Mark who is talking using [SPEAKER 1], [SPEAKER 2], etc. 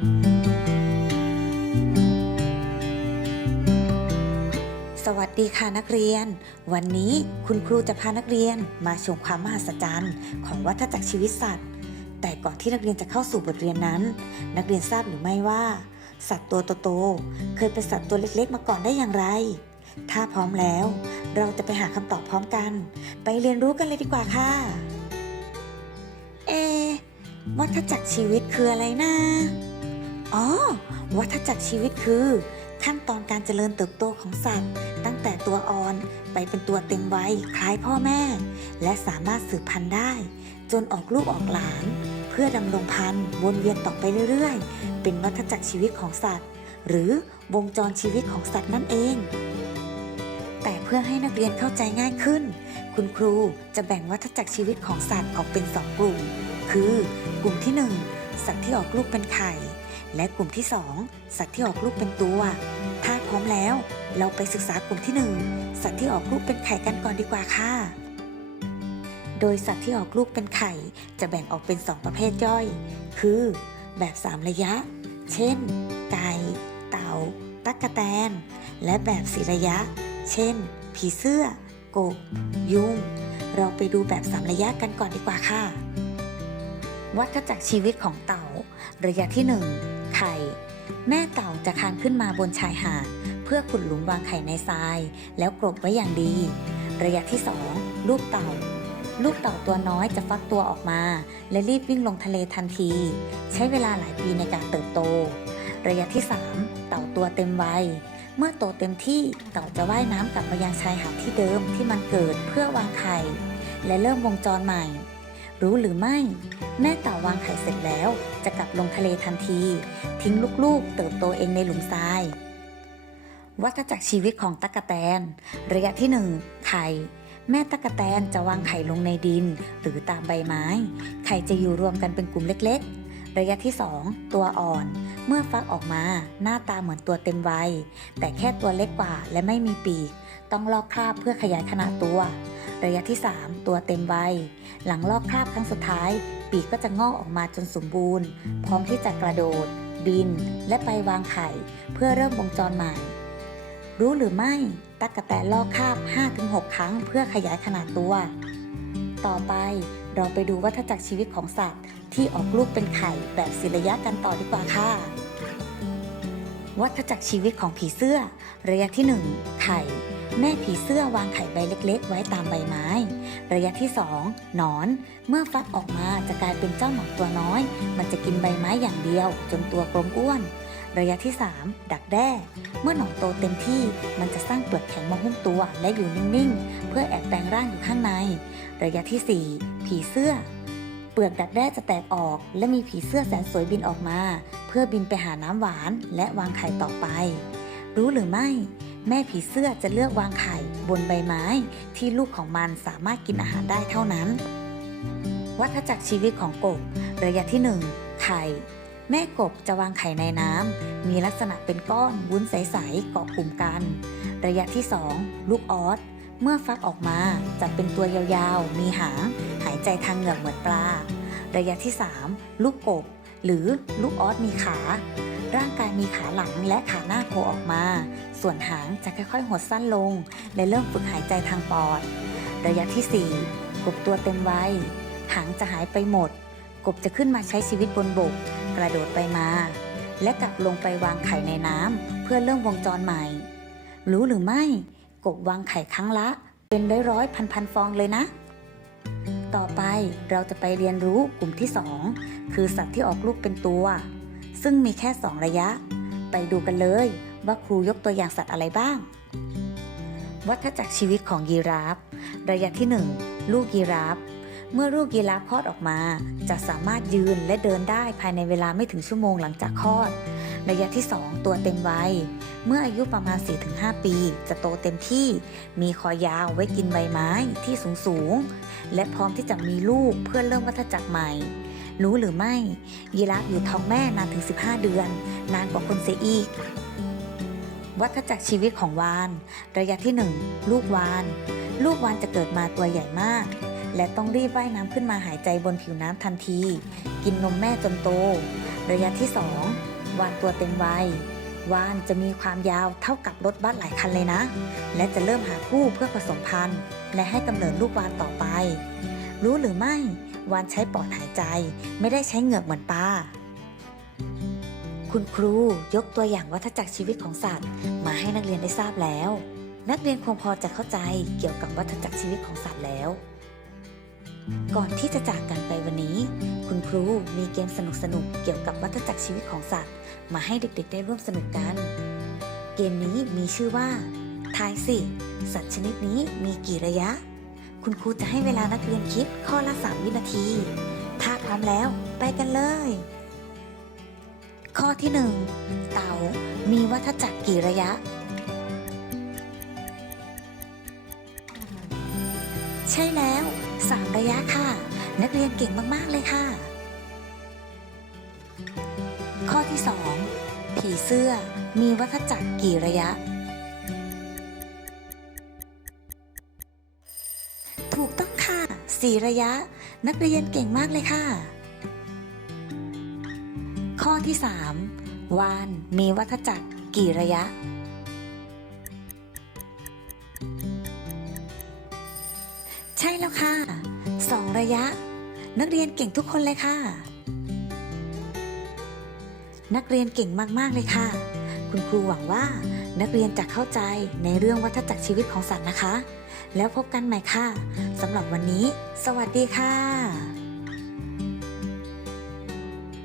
[SPEAKER 1] สวัสดีค่ะนักเรียน วันนี้คุณครูจะพานักเรียนมาชมความมหัศจรรย์ ของวัฏจักรชีวิตสัตว์ แต่ก่อนที่นักเรียนจะเข้าสู่บทเรียนนั้น นักเรียนทราบหรือไม่ว่า สัตว์ตัวโตๆเคยเป็นสัตว์ตัวเล็กๆ มาก่อนได้อย่างไร ถ้าพร้อมแล้ว เราจะไปหาคำตอบพร้อมกัน ไปเรียนรู้กันเลยดีกว่าค่ะ เอวัฏจักรชีวิตคืออะไรนะ อ๋อ วัฏจักรชีวิตคือ ขั้นตอนการเจริญเติบโตของสัตว์ ตั้งแต่ตัวอ่อนไปเป็นตัวเต็มวัยคล้ายพ่อแม่ และสามารถสืบพันธุ์ได้ จนออกลูกออกหลาน เพื่อดำรงพันธุ์วนเวียนต่อไปเรื่อยๆ เป็นวัฏจักรชีวิตของสัตว์ หรือวงจรชีวิตของสัตว์นั่นเอง แต่เพื่อให้นักเรียนเข้าใจง่ายขึ้น คุณครูจะแบ่งวัฏจักรชีวิตของสัตว์ออกเป็นสองกลุ่ม คือกลุ่มที่หนึ่งสัตว์ที่ออกลูกเป็นไข่ และกลุ่มที่ 2 สัตว์ที่ออกลูกเป็นตัว ถ้าพร้อมแล้ว เราไปศึกษากลุ่มที่ 1 สัตว์ที่ออกลูกเป็นไข่กันก่อนดีกว่าค่ะ โดยสัตว์ที่ออกลูกเป็นไข่จะแบ่งออกเป็น 2 ประเภทย่อย คือ แบบ 3 ระยะ เช่น ไก่ เต่า ตั๊กแตน และแบบสีระยะ เช่น ผีเสื้อ กบ ยุง เราไปดูแบบ3ระยะกันก่อนดีกว่าค่ะวัฏจักรชีวิตของเต่า ระยะที่ 1 ไข่ แม่เต่าจะคานขึ้นมาบนชายหาดเพื่อขุดหลุมวางไข่ในทราย แล้วกลบไว้อย่างดี ระยะที่ 2 ลูกเต่า ลูกเต่าตัวน้อยจะฟักตัวออกมา และรีบวิ่งลงทะเลทันที ใช้เวลาหลายปีในการเติบโต ระยะที่ 3 เต่าตัวเต็มวัยเมื่อโตเต็มที่เต่าจะว่ายน้ำกลับมายังชายหาดที่เดิมที่มันเกิดเพื่อวางไข่ และเริ่มวงจรใหม่ รู้หรือไม่ แม่เต่าวางไข่เสร็จแล้ว จะกลับลงทะเลทันที ทิ้งลูกๆ เติบโตเองในหลุมทราย วัฏจักรชีวิตของตั๊กแตน ระยะที่1ไข่แม่ตั๊กแตนจะวางไข่ลงในดิน หรือตามใบไม้ ไข่จะอยู่รวมกันเป็นกลุ่มเล็กๆ ระยะที่ 2 ตัวอ่อน เมื่อฟักออกมาหน้าตาเหมือนตัวเต็มวัย แต่แค่ตัวเล็กกว่าและไม่มีปีก ต้องลอกคราบเพื่อขยายขนาดตัว ระยะที่ 3 ตัวเต็มวัย หลังลอกคราบครั้งสุดท้าย ปีกก็จะงอกออกมาจนสมบูรณ์ พร้อมที่จะกระโดด บิน และไปวางไข่ เพื่อเริ่มวงจรใหม่ รู้หรือไม่ ตั๊กแตนลอกคราบ 5-6 ครั้ง เพื่อขยายขนาดตัว ต่อไปเราไปดูวัฏจักรชีวิตของสัตว์ ที่ออกลูกเป็นไข่แบบสิระยะกันต่อดีกว่าค่ะวัฏจักรชีวิตของผีเสื้อ ระยะที่ 1 ไข่ แม่ผีเสื้อวางไข่ใบเล็ก ๆ ไว้ตามใบไม้ ระยะที่ 2 หนอน เมื่อฟักออกมาจะกลายเป็นเจ้าหนอนตัวน้อย มันจะกินใบไม้อย่างเดียว จนตัวกลมอ้วน ระยะที่ 3 ดักแด้ เมื่อหนอนโตเต็มที่ มันจะสร้างเปลือกแข็งมาหุ้มตัวและอยู่นิ่ง ๆ เพื่อแอบแปลงร่างอยู่ข้างใน ระยะที่ 4 ผีเสื้อ เปลือกดักแด้จะแตกออก และมีผีเสื้อแสนสวยบินออกมา เพื่อบินไปหาน้ำหวาน และวางไข่ต่อไป รู้หรือไม่ แม่ผีเสื้อจะเลือกวางไข่บนใบไม้ ที่ลูกของมันสามารถกินอาหารได้เท่านั้น วัฏจักรชีวิตของกบ ระยะที่ 1 ไข่ แม่กบจะวางไข่ในน้ำ มีลักษณะเป็นก้อนวุ้นใสๆเกาะกลุ่มกัน ระยะที่ 2 ลูกออสเมื่อฟักออกมาจะเป็นตัวยาวๆ มีหาง หายใจทางเหงือกเหมือนปลา ระยะที่ 3 ลูกกบ หรือลูกออสมีขา ร่างกายมีขาหลังและขาหน้าโผล่ออกมา ส่วนหางจะค่อยๆ หดสั้นลง และเริ่มฝึกหายใจทางปอด ระยะที่ 4 กบตัวเต็มวัย หางจะหายไปหมด กบจะขึ้นมาใช้ชีวิตบนบก กระโดดไปมา และกลับลงไปวางไข่ในน้ำเพื่อเริ่มวงจรใหม่ รู้หรือไม่ กบวางไข่ครั้งละ เป็นร้อยร้อยพันพันๆฟองเลยนะ ต่อไปเราจะไปเรียนรู้กลุ่มที่ 2 คือสัตว์ที่ออกลูกเป็นตัว ซึ่งมีแค่ 2 ระยะ ไปดูกันเลยว่าครูยกตัวอย่างสัตว์อะไรบ้าง วัฏจักรชีวิตของยีราฟ ระยะที่ 1 ลูกยีราฟ เมื่อลูกยีราฟคลอดออกมา จะสามารถยืนและเดินได้ภายในเวลาไม่ถึงชั่วโมงหลังจากคลอด ระยะที่ 2 ตัวเต็มวัย เมื่ออายุประมาณ 4-5 ปี จะโตเต็มที่ มีคอยาวไว้กินใบไม้ที่สูงสูง และพร้อมที่จะมีลูกเพื่อเริ่มวัฏจักรใหม่ รู้หรือไม่ ยีราฟอยู่ท้องแม่นานถึง 15 เดือน นานกว่าคนเสียอีก วัฏจักรชีวิตของวาน ระยะที่ 1 ลูกวาน ลูกวานจะเกิดมาตัวใหญ่มาก และต้องรีบว่ายน้ำขึ้นมาหายใจบนผิวน้ำทันที กินนมแม่จนโต ระยะที่ 2 วานตัวเต็มวัยวานจะมีความยาวเท่ากับรถบัสหลายคันเลยนะ และจะเริ่มหาคู่เพื่อผสมพันธุ์ และให้กำเนิดลูกวานต่อไป รู้หรือไม่ วานใช้ปอดหายใจ ไม่ได้ใช้เหงือกเหมือนปลาคุณครูยกตัวอย่างวัฏจักรชีวิตของสัตว์ มาให้นักเรียนได้ทราบแล้ว นักเรียนคงพอจะเข้าใจเกี่ยวกับวัฏจักรชีวิตของสัตว์แล้ว ก่อนที่จะจากกันไปวันนี้ คุณครูมีเกมสนุกๆเกี่ยวกับวัฏจักรชีวิตของสัตว์ มาให้เด็กๆ ได้ร่วมสนุกกัน เกมนี้มีชื่อว่าทายสิ สัตว์ชนิดนี้มีกี่ระยะ คุณครูจะให้เวลานักเรียนคิดข้อละ 3 วินาที ถ้าพร้อมแล้วไปกันเลย ข้อที่ 1 เต่ามีวัฏจักรกี่ระยะ ใช่แล้ว 3 ระยะค่ะ นักเรียนเก่งมาก ๆ เลยค่ะ ข้อที่ 2 ผีเสื้อมีวัฏจักรกี่ระยะ ค่ระยะ นักเรียนเก่งมากเลยค่ะ ข้อที่ 3 วานมีวัฏจักรกี่ระยะ ใช่แล้วค่ะ 2 ระยะ นักเรียนเก่งทุกคนเลยค่ะ นักเรียนเก่งมาก ๆ เลยค่ะ คุณครูหวังว่า นักเรียนจะเข้าใจในเรื่องวัฏจักรชีวิตของสัตว์นะคะ แล้วพบกันใหม่ค่ะสำหรับวันนี้ สวัสดีค่ะ